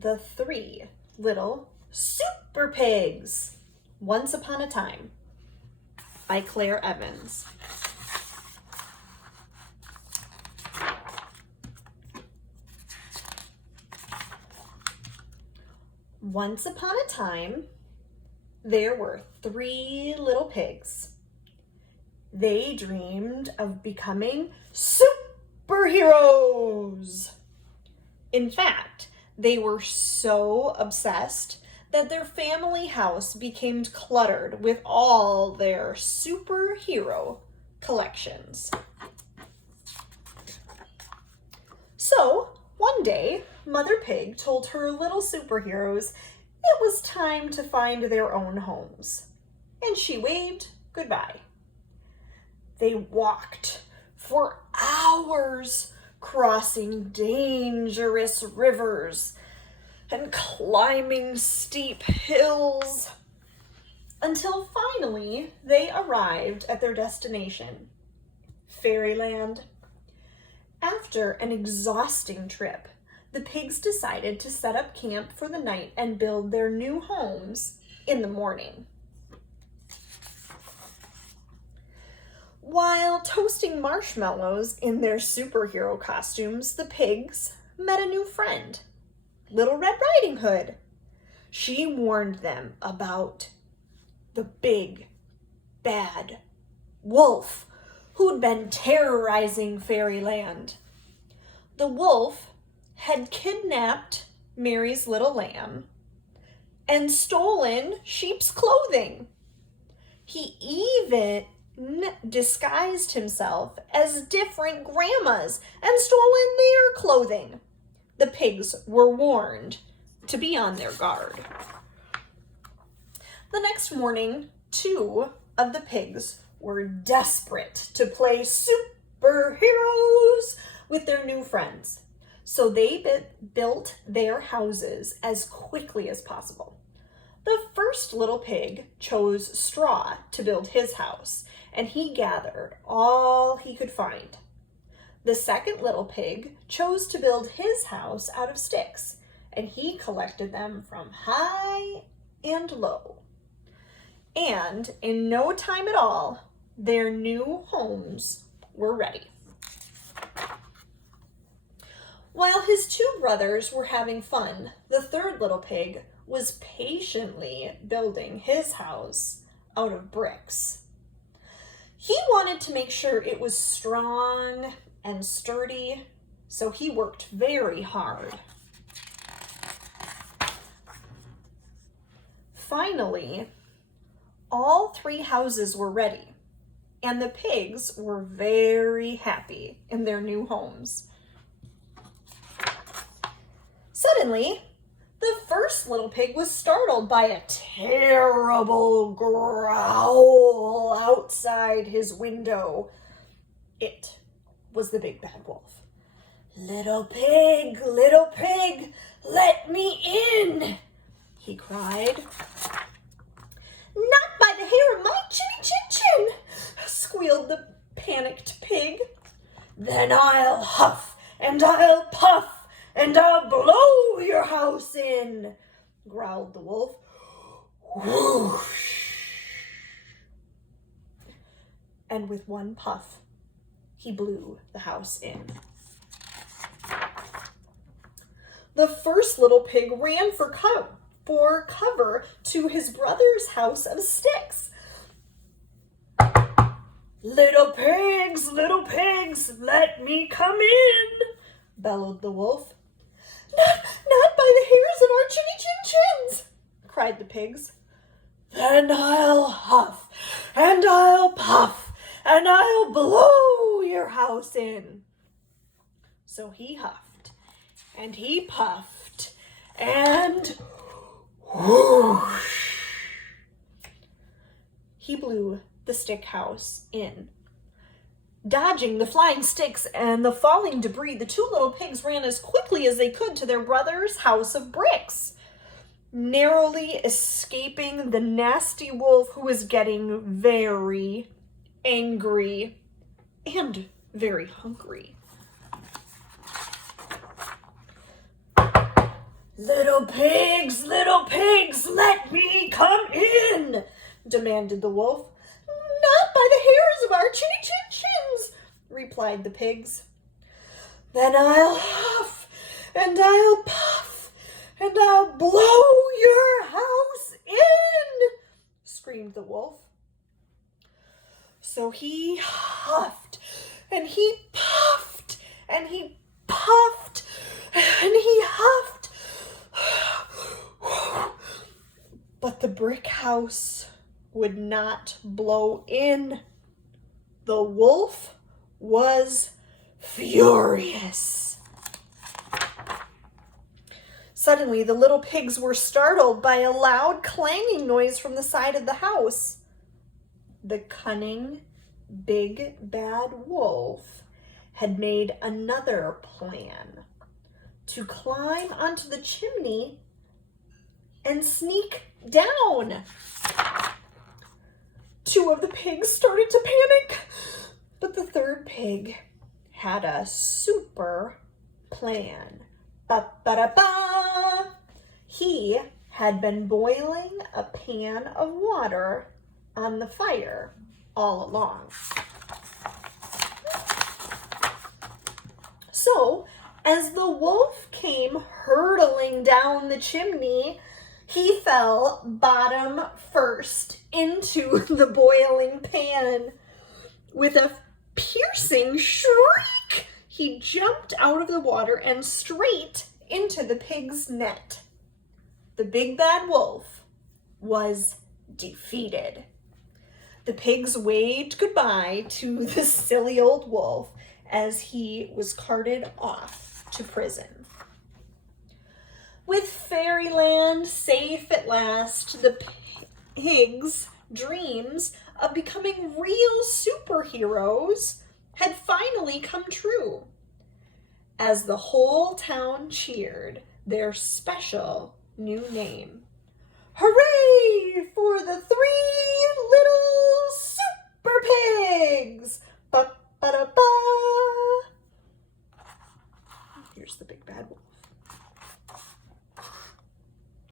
The Three Little Superpigs. Once Upon a Time by Claire Evans. Once upon a time, there were 3 little pigs. They dreamed of becoming superheroes. In fact, they were so obsessed that their family house became cluttered with all their superhero collections. So, one day, Mother Pig told her little superheroes it was time to find their own homes, and she waved goodbye. They walked for hours, crossing dangerous rivers and climbing steep hills, until finally they arrived at their destination, Fairyland. After an exhausting trip, the pigs decided to set up camp for the night and build their new homes in the morning. While toasting marshmallows in their superhero costumes, the pigs met a new friend, Little Red Riding Hood. She warned them about the big, bad wolf who'd been terrorizing Fairyland. The wolf had kidnapped Mary's little lamb and stolen sheep's clothing. He even disguised himself as different grandmas and stolen their clothing. The pigs were warned to be on their guard. The next morning, 2 of the pigs were desperate to play superheroes with their new friends. So they built their houses as quickly as possible. The first little pig chose straw to build his house, and he gathered all he could find. The second little pig chose to build his house out of sticks, and he collected them from high and low. And in no time at all, their new homes were ready. While his 2 brothers were having fun, the third little pig was patiently building his house out of bricks. He wanted to make sure it was strong and sturdy, so he worked very hard. Finally, all 3 houses were ready, and the pigs were very happy in their new homes. Suddenly, the first little pig was startled by a terrible growl outside his window. It was the big bad wolf. Little pig, let me in," he cried. "Not by the hair of my chinny chin chin," squealed the panicked pig. "Then I'll huff and I'll puff and I'll blow your house in," growled the wolf. Whoosh! And with one puff, he blew the house in. The first little pig ran for cover to his brother's house of sticks. Little pigs, let me come in," bellowed the wolf. Not by the hairs of our chinny chin chins," cried the pigs. "Then I'll huff and I'll puff and I'll blow your house in." So he huffed and he puffed and whoosh, he blew the stick house in. Dodging the flying sticks and the falling debris, the 2 little pigs ran as quickly as they could to their brother's house of bricks, narrowly escaping the nasty wolf who was getting very angry and very hungry. Little pigs, let me come in, demanded the wolf. Not by the hairs of our chinny-chin-chins, replied the pigs. Then I'll huff, and I'll puff, and I'll blow your house in, screamed the wolf. So he huffed, and he puffed, and he puffed, and he huffed. But the brick house would not blow in. The wolf was furious. Suddenly, the little pigs were startled by a loud clanging noise from the side of the house. The cunning, big, bad wolf had made another plan: to climb onto the chimney and sneak down. Two of the pigs started to panic, but the third pig had a super plan. Ba-ba-da-ba! He had been boiling a pan of water on the fire all along. So, as the wolf came hurtling down the chimney, he fell bottom first into the boiling pan. With a piercing shriek, he jumped out of the water and straight into the pig's net. The big bad wolf was defeated. The pigs waved goodbye to the silly old wolf as he was carted off to prison. With fairyland safe at last, the pigs' dreams of becoming real superheroes had finally come true, as the whole town cheered their special new name. Hooray for the 3 little super pigs!